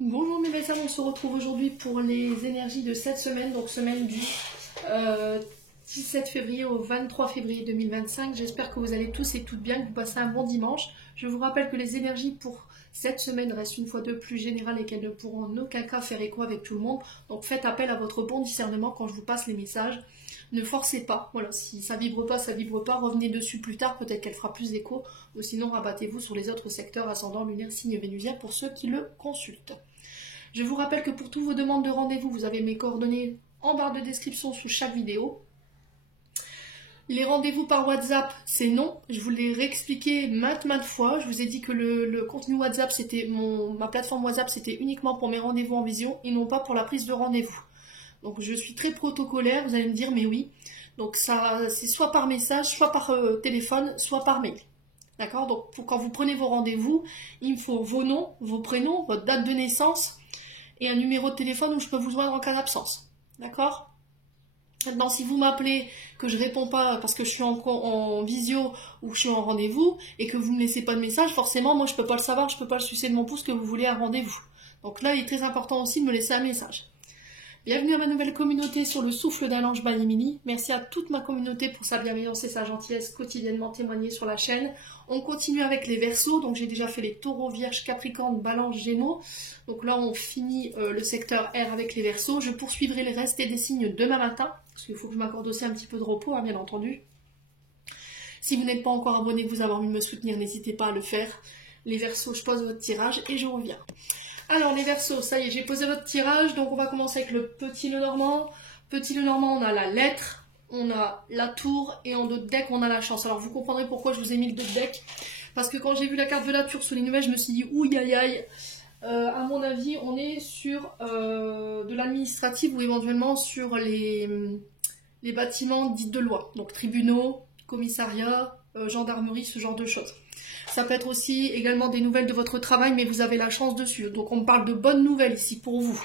Bonjour mes belles âmes, on se retrouve aujourd'hui pour les énergies de cette semaine, donc semaine du 17 février au 23 février 2025. J'espère que vous allez tous et toutes bien, que vous passez un bon dimanche. Je vous rappelle que les énergies pour cette semaine restent une fois de plus générales et qu'elles ne pourront en aucun cas faire écho avec tout le monde. Donc faites appel à votre bon discernement quand je vous passe les messages. Ne forcez pas, voilà, si ça vibre pas, ça vibre pas, revenez dessus plus tard, peut-être qu'elle fera plus d'écho, ou sinon rabattez-vous sur les autres secteurs ascendant, lunaire, signe vénusien pour ceux qui le consultent. Je vous rappelle que pour toutes vos demandes de rendez-vous, vous avez mes coordonnées en barre de description sous chaque vidéo. Les rendez-vous par WhatsApp, c'est non. Je vous l'ai réexpliqué maintes fois. Je vous ai dit que le contenu WhatsApp, c'était ma plateforme WhatsApp, c'était uniquement pour mes rendez-vous en vision et non pas pour la prise de rendez-vous. Donc je suis très protocolaire, vous allez me dire, mais oui. Donc ça, c'est soit par message, soit par téléphone, soit par mail. D'accord? Donc quand vous prenez vos rendez-vous, il me faut vos noms, vos prénoms, votre date de naissance, et un numéro de téléphone où je peux vous joindre en cas d'absence. D'accord? Maintenant, si vous m'appelez, que je réponds pas parce que je suis en visio ou que je suis en rendez-vous, et que vous ne me laissez pas de message, forcément, moi, je peux pas le savoir, je peux pas le sucer de mon pouce que vous voulez un rendez-vous. Donc là, il est très important aussi de me laisser un message. Bienvenue à ma nouvelle communauté sur le souffle d'un ange by Emily. Merci à toute ma communauté pour sa bienveillance et sa gentillesse quotidiennement témoignée sur la chaîne. On continue avec les Verseaux, donc j'ai déjà fait les Taureaux, Vierge, Capricorne, Balance, Gémeaux. Donc là on finit le secteur R avec les Verseaux. Je poursuivrai le reste des signes demain matin, parce qu'il faut que je m'accorde aussi un petit peu de repos, hein, bien entendu. Si vous n'êtes pas encore abonné, que vous avez envie de me soutenir, n'hésitez pas à le faire. Les Verseaux, je pose votre tirage et je reviens. Alors les Verseaux, ça y est, j'ai posé votre tirage, donc on va commencer avec le petit nœud normand. Petit nœud normand, on a la lettre, on a la tour, et en dos de deck, on a la chance. Alors vous comprendrez pourquoi je vous ai mis le dos de deck, parce que quand j'ai vu la carte de la tour sous les nouvelles, je me suis dit, ouïe aïe aïe, à mon avis, on est sur de l'administratif ou éventuellement sur les bâtiments dits de loi, donc tribunaux, commissariats, gendarmerie, ce genre de choses. Ça peut être aussi également des nouvelles de votre travail, mais vous avez la chance dessus. Donc on me parle de bonnes nouvelles ici pour vous.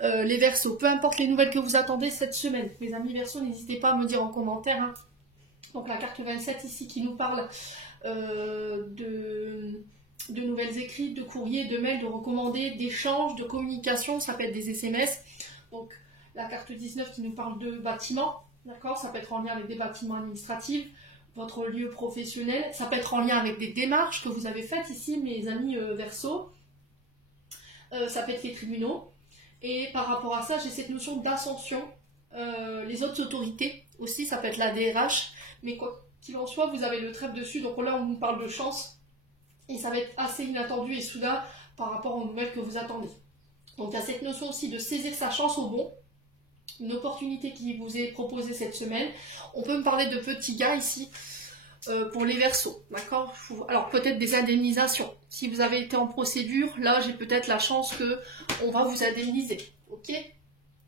Les Verseaux, peu importe les nouvelles que vous attendez cette semaine. Mes amis Verseaux, n'hésitez pas à me dire en commentaire. Hein. Donc la carte 27 ici qui nous parle de nouvelles écrites, de courriers, de mails, de recommandés, d'échanges, de communication. Ça peut être des SMS. Donc la carte 19 qui nous parle de bâtiments. D'accord, ça peut être en lien avec des bâtiments administratifs. Votre lieu professionnel, ça peut être en lien avec des démarches que vous avez faites ici, mes amis Verseaux. Ça peut être les tribunaux. Et par rapport à ça, j'ai cette notion d'ascension. Les autres autorités aussi, ça peut être la DRH. Mais quoi qu'il en soit, vous avez le trèfle dessus. Donc là, on nous parle de chance. Et ça va être assez inattendu et soudain par rapport aux nouvelles que vous attendez. Donc il y a cette notion aussi de saisir sa chance au bon. Une opportunité qui vous est proposée cette semaine. On peut me parler de petits gars ici pour les Verseaux, d'accord? Alors peut-être des indemnisations. Si vous avez été en procédure, là j'ai peut-être la chance que on va vous indemniser, ok?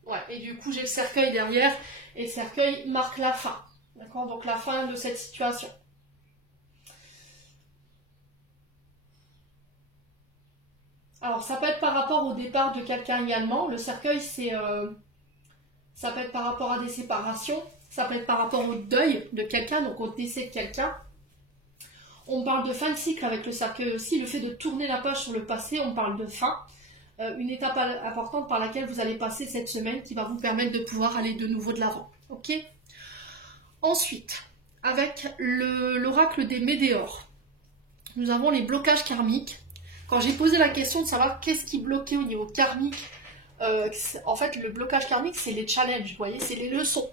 Ouais. Et du coup j'ai le cercueil derrière et le cercueil marque la fin, d'accord? Donc la fin de cette situation. Alors ça peut être par rapport au départ de quelqu'un également. Le cercueil c'est ça peut être par rapport à des séparations, ça peut être par rapport au deuil de quelqu'un, donc au décès de quelqu'un. On parle de fin de cycle avec le cercueil aussi, le fait de tourner la page sur le passé, on parle de fin. Une étape importante par laquelle vous allez passer cette semaine qui va vous permettre de pouvoir aller de nouveau de l'avant. Ok? Ensuite, avec l'oracle des Médéors, nous avons les blocages karmiques. Quand j'ai posé la question de savoir qu'est-ce qui bloquait au niveau karmique, en fait, le blocage karmique, c'est les challenges, vous voyez, c'est les leçons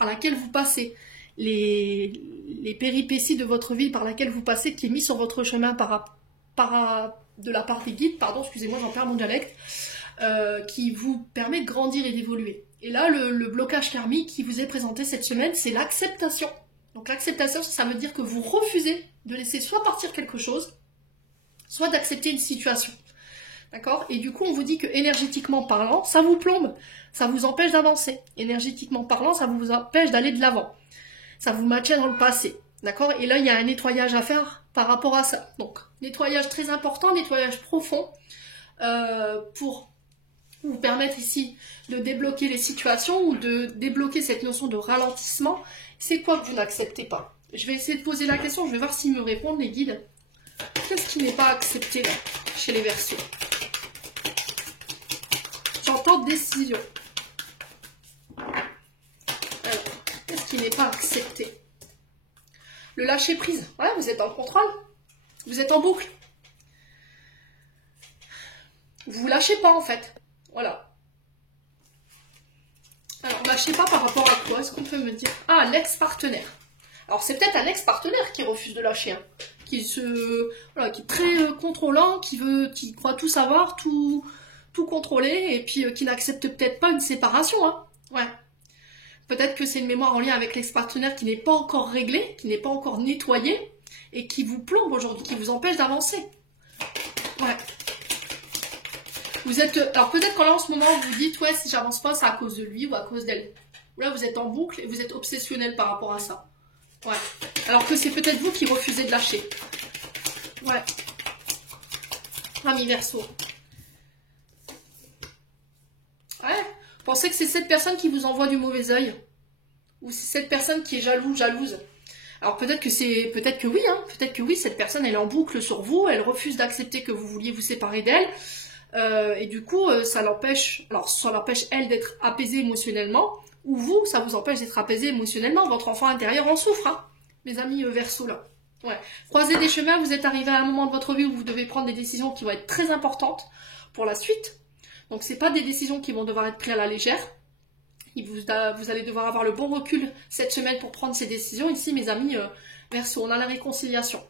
par lesquelles vous passez, les péripéties de votre vie par lesquelles vous passez, qui est mis sur votre chemin de la part des guides, pardon, excusez-moi, j'en perds mon dialecte, qui vous permet de grandir et d'évoluer. Et là, le blocage karmique qui vous est présenté cette semaine, c'est l'acceptation. Donc l'acceptation, ça veut dire que vous refusez de laisser soit partir quelque chose, soit d'accepter une situation. D'accord? Et du coup, on vous dit que énergétiquement parlant, ça vous plombe, ça vous empêche d'avancer. Énergétiquement parlant, ça vous empêche d'aller de l'avant. Ça vous maintient dans le passé. D'accord? Et là, il y a un nettoyage à faire par rapport à ça. Donc, nettoyage très important, nettoyage profond, pour vous permettre ici de débloquer les situations ou de débloquer cette notion de ralentissement. C'est quoi que vous n'acceptez pas? Je vais essayer de poser la question, je vais voir s'ils me répondent, les guides. Qu'est-ce qui n'est pas accepté là, chez les Verseaux? d'importantes décisions. Alors, qu'est-ce qui n'est pas accepté? Le lâcher prise. Ouais, vous êtes en contrôle. Vous êtes en boucle. Vous lâchez pas en fait. Voilà. Alors, lâchez pas par rapport à quoi? Est-ce qu'on peut me dire? Ah, l'ex-partenaire. Alors, c'est peut-être un ex-partenaire qui refuse de lâcher. Hein. Qui est très contrôlant, qui croit tout savoir, tout contrôler, et puis qui n'accepte peut-être pas une séparation. Hein. Ouais. Peut-être que c'est une mémoire en lien avec l'ex-partenaire qui n'est pas encore réglée, qui n'est pas encore nettoyée, et qui vous plombe aujourd'hui, qui vous empêche d'avancer. Ouais. Vous êtes, alors peut-être qu'en là en ce moment vous vous dites ouais si j'avance pas c'est à cause de lui ou à cause d'elle. Là vous êtes en boucle et vous êtes obsessionnel par rapport à ça. Ouais. Alors que c'est peut-être vous qui refusez de lâcher. Ouais. Ami Verseau. Ouais. Pensez que c'est cette personne qui vous envoie du mauvais œil. Ou c'est cette personne qui est jalouse. Alors peut-être que oui, hein. Peut-être que oui, cette personne elle est en boucle sur vous, elle refuse d'accepter que vous vouliez vous séparer d'elle. Et du coup, ça l'empêche elle d'être apaisée émotionnellement, ou vous, ça vous empêche d'être apaisé émotionnellement. Votre enfant intérieur en souffre, hein, mes amis Verseau là. Ouais. Croisez des chemins, vous êtes arrivé à un moment de votre vie où vous devez prendre des décisions qui vont être très importantes pour la suite. Donc c'est pas des décisions qui vont devoir être prises à la légère. Vous allez devoir avoir le bon recul cette semaine pour prendre ces décisions. Ici, mes amis Verseau, on a la réconciliation.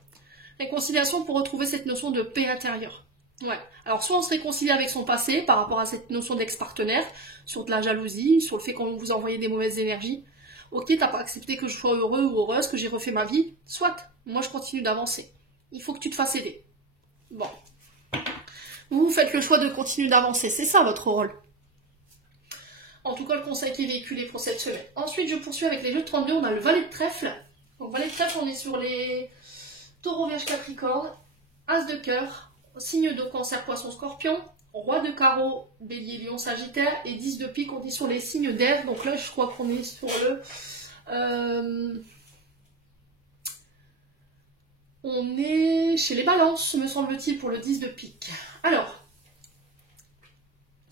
Réconciliation pour retrouver cette notion de paix intérieure. Ouais. Alors soit on se réconcilie avec son passé par rapport à cette notion d'ex-partenaire, sur de la jalousie, sur le fait qu'on vous envoyait des mauvaises énergies. Ok, t'as pas accepté que je sois heureux ou heureuse, que j'ai refait ma vie. Soit, moi je continue d'avancer. Il faut que tu te fasses aider. Bon. Vous faites le choix de continuer d'avancer, c'est ça votre rôle. En tout cas, le conseil qui est véhiculé pour cette semaine. Ensuite, je poursuis avec les jeux de 32, on a le valet de trèfle. Donc valet de trèfle, on est sur les taureaux, vierge, capricorne, as de cœur, signe de cancer, poisson, scorpion, roi de carreau, bélier, lion, sagittaire, et 10 de pique, on est sur les signes d'air. Donc là, je crois qu'on est sur on est chez les balances, me semble-t-il, pour le 10 de pique. Alors,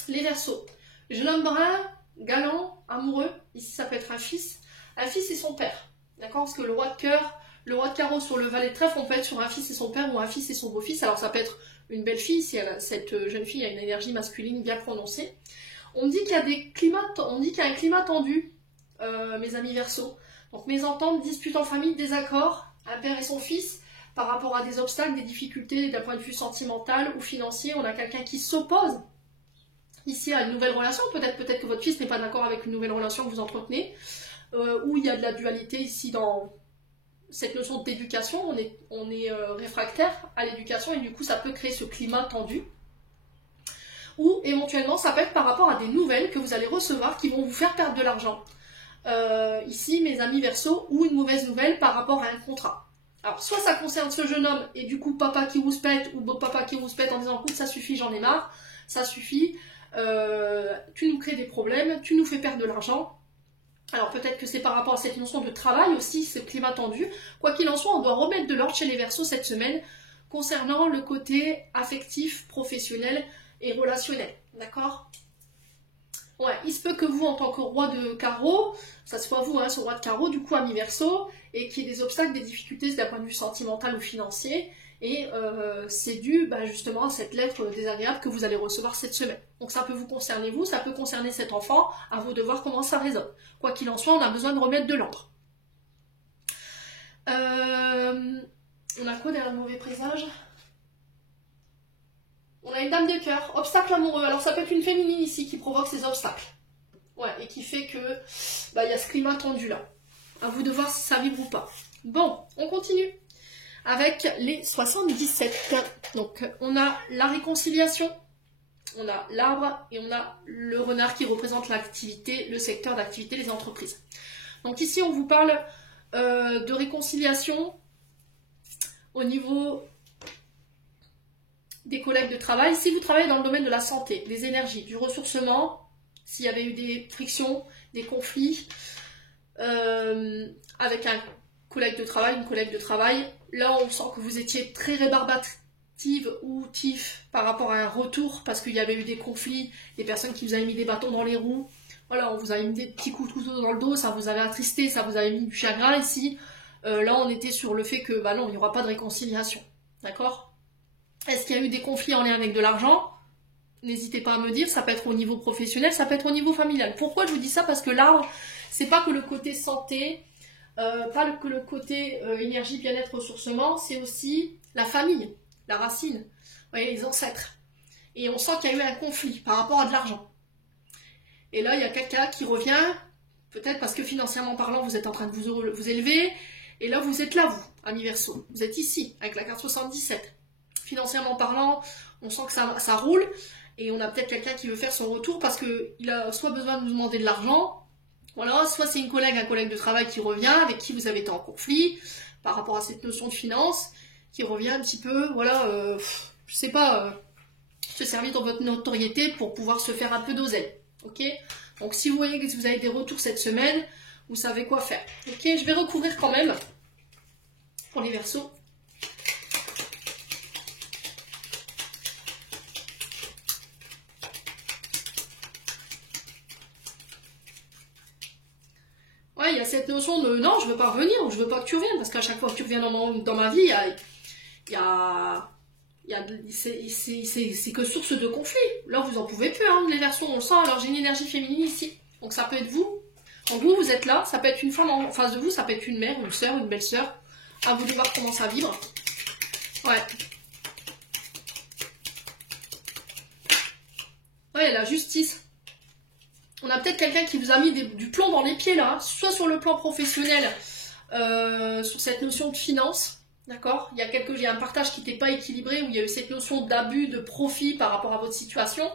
les Verseaux. Jeune homme brun, galant, amoureux, ici ça peut être un fils et son père. D'accord? Parce que le roi de cœur, le roi de carreau sur le valet de trèfle, on peut être sur un fils et son père ou un fils et son beau-fils. Alors ça peut être une belle fille, si cette jeune fille a une énergie masculine bien prononcée. On me dit qu'il y a un climat tendu, mes amis Verseaux. Donc mésententes, disputes en famille, désaccords, un père et son fils, par rapport à des obstacles, des difficultés d'un point de vue sentimental ou financier. On a quelqu'un qui s'oppose ici à une nouvelle relation. Peut-être que votre fils n'est pas d'accord avec une nouvelle relation que vous entretenez, où il y a de la dualité ici dans cette notion d'éducation. On est réfractaire à l'éducation et du coup ça peut créer ce climat tendu. Ou éventuellement ça peut être par rapport à des nouvelles que vous allez recevoir qui vont vous faire perdre de l'argent. Ici mes amis Verseaux, ou une mauvaise nouvelle par rapport à un contrat. Alors soit ça concerne ce jeune homme et du coup papa qui rouspète ou beau papa qui rouspète en disant écoute ça suffit, j'en ai marre, ça suffit, tu nous crées des problèmes, tu nous fais perdre de l'argent. Alors peut-être que c'est par rapport à cette notion de travail aussi, ce climat tendu. Quoi qu'il en soit, on doit remettre de l'ordre chez les Verseaux cette semaine concernant le côté affectif, professionnel et relationnel. D'accord? Ouais, il se peut que vous, en tant que roi de carreau, ça soit vous, hein, ce roi de carreau, du coup, ami Verseau, et qu'il y ait des obstacles, des difficultés d'un point de vue sentimental ou financier, et c'est dû justement à cette lettre désagréable que vous allez recevoir cette semaine. Donc ça peut vous concerner vous, ça peut concerner cet enfant, à vous de voir comment ça résonne. Quoi qu'il en soit, on a besoin de remettre de l'ordre. On a quoi derrière le mauvais présage? On a une dame de cœur, obstacle amoureux. Alors ça peut être une féminine ici qui provoque ces obstacles. Ouais, et qui fait que il y a ce climat tendu là. À vous de voir si ça vibre ou pas. Bon, on continue avec les 77. Donc on a la réconciliation, on a l'arbre et on a le renard qui représente l'activité, le secteur d'activité des entreprises. Donc ici on vous parle de réconciliation au niveau des collègues de travail. Si vous travaillez dans le domaine de la santé, des énergies, du ressourcement, s'il y avait eu des frictions, des conflits avec un collègue de travail, une collègue de travail, là on sent que vous étiez très tive ou tif par rapport à un retour, parce qu'il y avait eu des conflits, des personnes qui vous avaient mis des bâtons dans les roues, voilà, on vous avait mis des petits coups de couteau dans le dos, ça vous avait attristé, ça vous avait mis du chagrin ici. Là, on était sur le fait que, bah non, il n'y aura pas de réconciliation, d'accord? Est-ce qu'il y a eu des conflits en lien avec de l'argent? N'hésitez pas à me dire, ça peut être au niveau professionnel, ça peut être au niveau familial. Pourquoi je vous dis ça? Parce que l'arbre, c'est pas que le côté santé, pas que le côté énergie, bien-être, ressourcement, c'est aussi la famille, la racine, vous voyez, les ancêtres. Et on sent qu'il y a eu un conflit par rapport à de l'argent. Et là, il y a quelqu'un qui revient, peut-être parce que financièrement parlant, vous êtes en train de vous élever, et là, vous êtes là, vous, ami Verseau. Vous êtes ici, avec la carte 77. Financièrement parlant, on sent que ça roule, et on a peut-être quelqu'un qui veut faire son retour parce qu'il a soit besoin de nous demander de l'argent, voilà, soit c'est un collègue de travail qui revient, avec qui vous avez été en conflit, par rapport à cette notion de finance, qui revient un petit peu, voilà, je sais pas, se servir de votre notoriété pour pouvoir se faire un peu d'oseille, ok? Donc si vous voyez que vous avez des retours cette semaine, vous savez quoi faire, ok? Je vais recouvrir quand même, pour les Verseaux. Ouais, il y a cette notion de non, je veux pas revenir, ou je veux pas que tu reviennes, parce qu'à chaque fois que tu reviens dans ma vie, c'est que source de conflit. Là, vous en pouvez plus, hein, les Verseaux, on le sent. Alors, j'ai une énergie féminine ici, donc ça peut être vous. Donc vous êtes là, ça peut être une femme en face de vous, ça peut être une mère, une soeur, une belle-sœur. À vous de voir comment ça vibre. Ouais. Ouais, la justice. On a peut-être quelqu'un qui vous a mis du plomb dans les pieds là, soit sur le plan professionnel, sur cette notion de finance, d'accord? Il y a un partage qui n'était pas équilibré, où il y a eu cette notion d'abus, de profit par rapport à votre situation.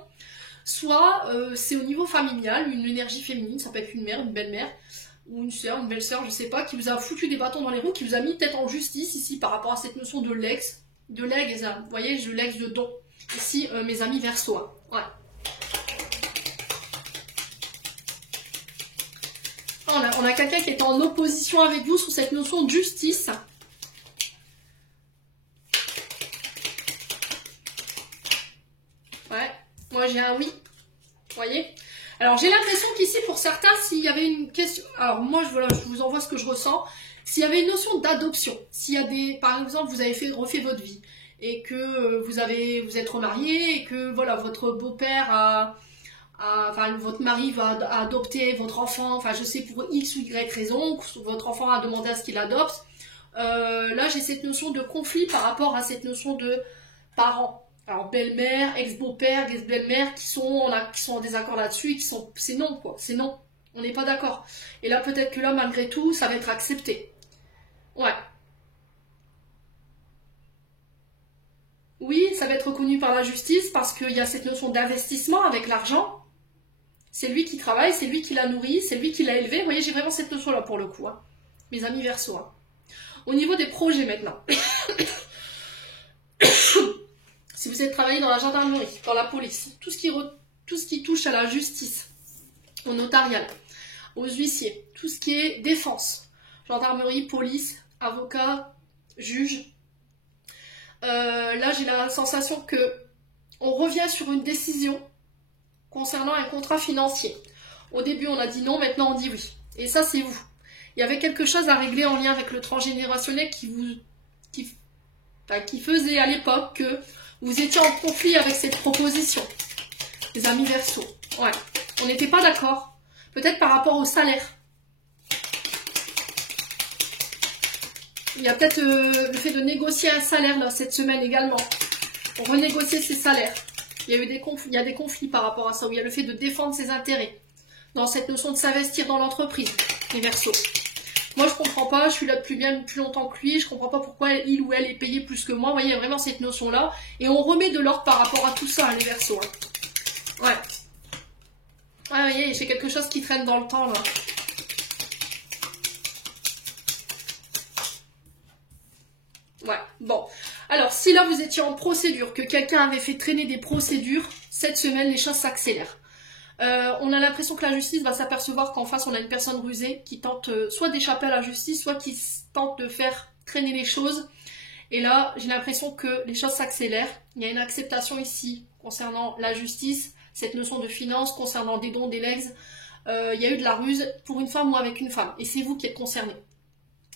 Soit c'est au niveau familial, une énergie féminine, ça peut être une mère, une belle-mère, ou une sœur, une belle-sœur, je sais pas, qui vous a foutu des bâtons dans les roues, qui vous a mis peut-être en justice ici par rapport à cette notion de legs, vous voyez, je legs de don. Ici, mes amis Verseaux, hein. Ouais. On a quelqu'un qui est en opposition avec vous sur cette notion de justice. Ouais, moi j'ai un oui. Vous voyez? Alors j'ai l'impression qu'ici, pour certains, s'il y avait une question... Alors moi, je vous envoie ce que je ressens. S'il y avait une notion d'adoption, s'il y a des... Par exemple, vous avez refait votre vie, et que vous êtes remarié, et que voilà, votre beau-père enfin, votre mari va adopter votre enfant, enfin je sais pour X ou Y raison, votre enfant a demandé à ce qu'il adopte. Là j'ai cette notion de conflit par rapport à cette notion de parents. Alors belle-mère, ex-beau-père, ex-belle-mère qui sont en désaccord là-dessus, c'est non quoi, c'est non, on n'est pas d'accord. Et là peut-être que là malgré tout ça va être accepté. Ouais. Oui, ça va être reconnu par la justice parce qu'il y a cette notion d'investissement avec l'argent. C'est lui qui travaille, c'est lui qui l'a nourri, c'est lui qui l'a élevé. Vous voyez, j'ai vraiment cette notion-là pour le coup, hein. Mes amis Verseaux. Hein. Au niveau des projets maintenant. Si vous êtes travaillé dans la gendarmerie, dans la police, tout ce qui touche à la justice, au notarial, aux huissiers, tout ce qui est défense, gendarmerie, police, avocat, juge. Là, j'ai la sensation que on revient sur une décision concernant un contrat financier. Au début, on a dit non, maintenant on dit oui. Et ça, c'est vous. Il y avait quelque chose à régler en lien avec le transgénérationnel qui faisait à l'époque que vous étiez en conflit avec cette proposition. Les amis Verseaux. Ouais. On n'était pas d'accord. Peut-être par rapport au salaire. Il y a peut-être le fait de négocier un salaire là, cette semaine également. On renégocier ses salaires. Il y a des conflits par rapport à ça, où il y a le fait de défendre ses intérêts. Dans cette notion de s'investir dans l'entreprise, les Verseaux. Moi, je comprends pas, je suis là depuis plus longtemps que lui, je comprends pas pourquoi il ou elle est payé plus que moi. Vous voyez, il y a vraiment cette notion-là. Et on remet de l'ordre par rapport à tout ça, les Verseaux. Hein. Ouais. Ah, vous voyez, j'ai quelque chose qui traîne dans le temps, là. Ouais, bon. Alors, si là, vous étiez en procédure, que quelqu'un avait fait traîner des procédures, cette semaine, les choses s'accélèrent. On a l'impression que la justice va s'apercevoir qu'en face, on a une personne rusée qui tente soit d'échapper à la justice, soit qui tente de faire traîner les choses. Et là, j'ai l'impression que les choses s'accélèrent. Il y a une acceptation ici concernant la justice, cette notion de finance, concernant des dons, des legs. Il y a eu de la ruse pour une femme ou avec une femme. Et c'est vous qui êtes concerné.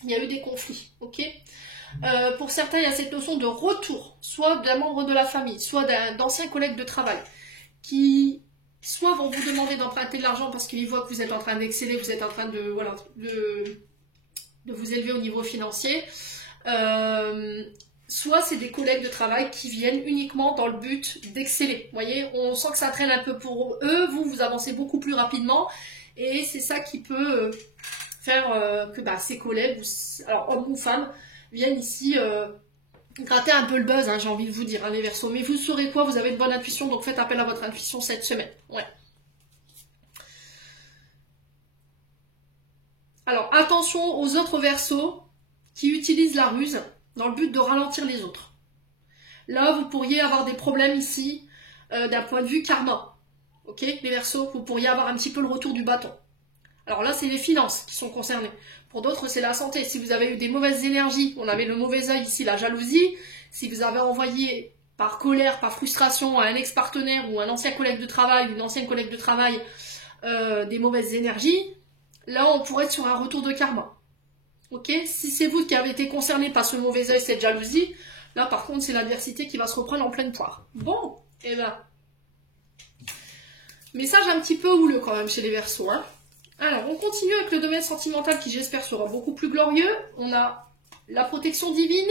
Il y a eu des conflits, ok. Pour certains, il y a cette notion de retour, soit d'un membre de la famille, soit d'anciens collègues de travail, qui soit vont vous demander d'emprunter de l'argent parce qu'ils voient que vous êtes en train d'exceller, vous êtes en train de, voilà, de vous élever au niveau financier, soit c'est des collègues de travail qui viennent uniquement dans le but d'exceller. Vous voyez, on sent que ça traîne un peu pour eux, vous avancez beaucoup plus rapidement, et c'est ça qui peut faire que ces collègues, alors hommes ou femmes, viennent ici gratter un peu le buzz, hein, j'ai envie de vous dire, hein, les Verseaux. Mais vous saurez quoi, vous avez une bonne intuition, donc faites appel à votre intuition cette semaine. Ouais. Alors, attention aux autres Verseaux qui utilisent la ruse dans le but de ralentir les autres. Là, vous pourriez avoir des problèmes ici d'un point de vue karma. Ok, les Verseaux, vous pourriez avoir un petit peu le retour du bâton. Alors là, c'est les finances qui sont concernées. Pour d'autres, c'est la santé. Si vous avez eu des mauvaises énergies, on avait le mauvais œil ici, la jalousie. Si vous avez envoyé par colère, par frustration à un ex-partenaire ou un ancien collègue de travail, une ancienne collègue de travail, des mauvaises énergies, là, on pourrait être sur un retour de karma. Ok? Si c'est vous qui avez été concerné par ce mauvais œil, cette jalousie, là, par contre, c'est l'adversité qui va se reprendre en pleine poire. Bon, et ben. Message un petit peu houleux quand même chez les Verseaux, hein. Alors, on continue avec le domaine sentimental qui, j'espère, sera beaucoup plus glorieux. On a la protection divine,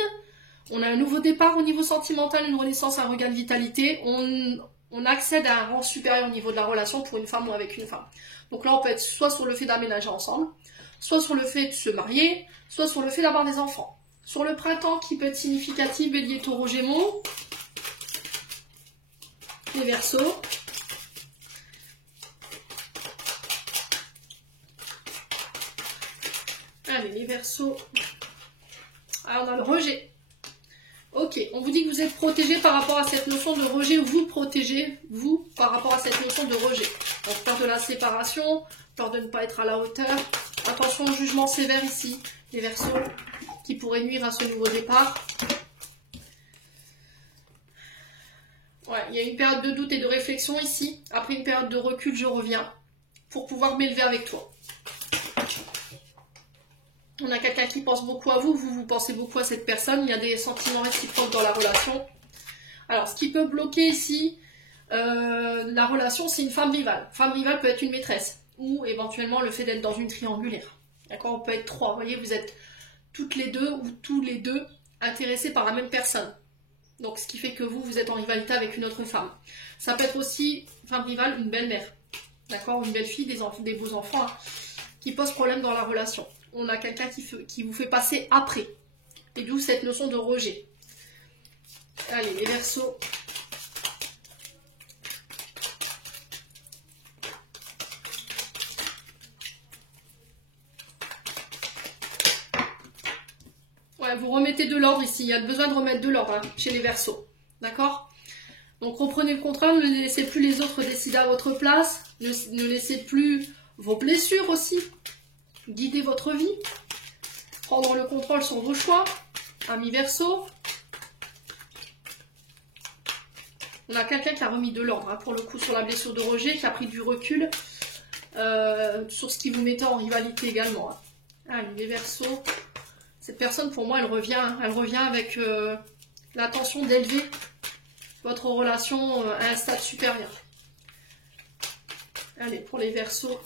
on a un nouveau départ au niveau sentimental, une renaissance, un regain de vitalité. On accède à un rang supérieur au niveau de la relation pour une femme ou avec une femme. Donc là, on peut être soit sur le fait d'aménager ensemble, soit sur le fait de se marier, soit sur le fait d'avoir des enfants. Sur le printemps, qui peut être significatif, Bélier, Taureau, Gémeaux, les Verseaux. Allez, les Verseaux. Alors, on a le rejet. Ok, on vous dit que vous êtes protégé par rapport à cette notion de rejet, ou vous protégez, vous, par rapport à cette notion de rejet. Donc, peur de la séparation, peur de ne pas être à la hauteur. Attention au jugement sévère ici, les Verseaux, qui pourrait nuire à ce nouveau départ. Ouais, il y a une période de doute et de réflexion ici. Après une période de recul, je reviens pour pouvoir m'élever avec toi. On a quelqu'un qui pense beaucoup à vous, vous pensez beaucoup à cette personne, il y a des sentiments réciproques dans la relation. Alors, ce qui peut bloquer ici la relation, c'est une femme rivale. Femme rivale peut être une maîtresse, ou éventuellement le fait d'être dans une triangulaire. D'accord, on peut être trois. Vous voyez, vous êtes toutes les deux ou tous les deux intéressés par la même personne. Donc, ce qui fait que vous êtes en rivalité avec une autre femme. Ça peut être aussi, femme rivale, une belle-mère. D'accord, une belle-fille, des beaux enfants, hein, qui pose problème dans la relation. On a quelqu'un qui vous fait passer après. Et d'où cette notion de rejet. Allez, les Verseaux. Ouais, vous remettez de l'ordre ici. Il y a besoin de remettre de l'ordre, hein, chez les Verseaux. D'accord? Donc reprenez le contrôle, ne laissez plus les autres décider à votre place. Ne laissez plus vos blessures aussi guider votre vie. Prendre le contrôle sur vos choix. Amis Verseaux. On a quelqu'un qui a remis de l'ordre, hein, pour le coup, sur la blessure de rejet, qui a pris du recul sur ce qui vous mettait en rivalité également. Hein. Allez, les Verseaux. Cette personne, pour moi, elle revient avec l'intention d'élever votre relation à un stade supérieur. Allez, pour les Verseaux.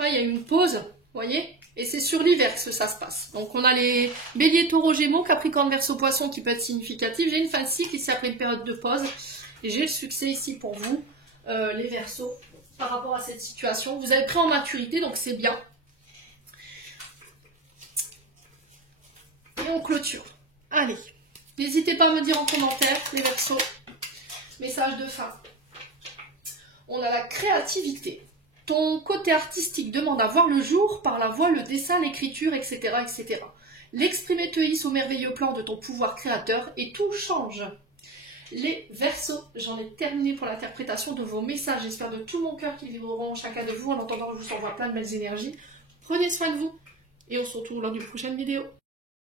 Il y a une pause, vous voyez, et c'est sur l'hiver que ça se passe. Donc on a les Béliers, Taureau, Gémeaux, Capricorne, Verseau, Poisson qui peut être significatif. J'ai une fin de cycle ici après une période de pause. Et j'ai le succès ici pour vous, les Verseaux, par rapport à cette situation. Vous avez pris en maturité, donc c'est bien. Et on clôture. Allez, n'hésitez pas à me dire en commentaire, les Verseaux, message de fin. On a la créativité. Ton côté artistique demande à voir le jour par la voix, le dessin, l'écriture, etc., etc. L'exprimer te hisse au merveilleux plan de ton pouvoir créateur et tout change. Les Verseaux, j'en ai terminé pour l'interprétation de vos messages. J'espère de tout mon cœur qu'ils vivront chacun de vous. En attendant, je vous envoie plein de belles énergies. Prenez soin de vous et on se retrouve lors d'une prochaine vidéo.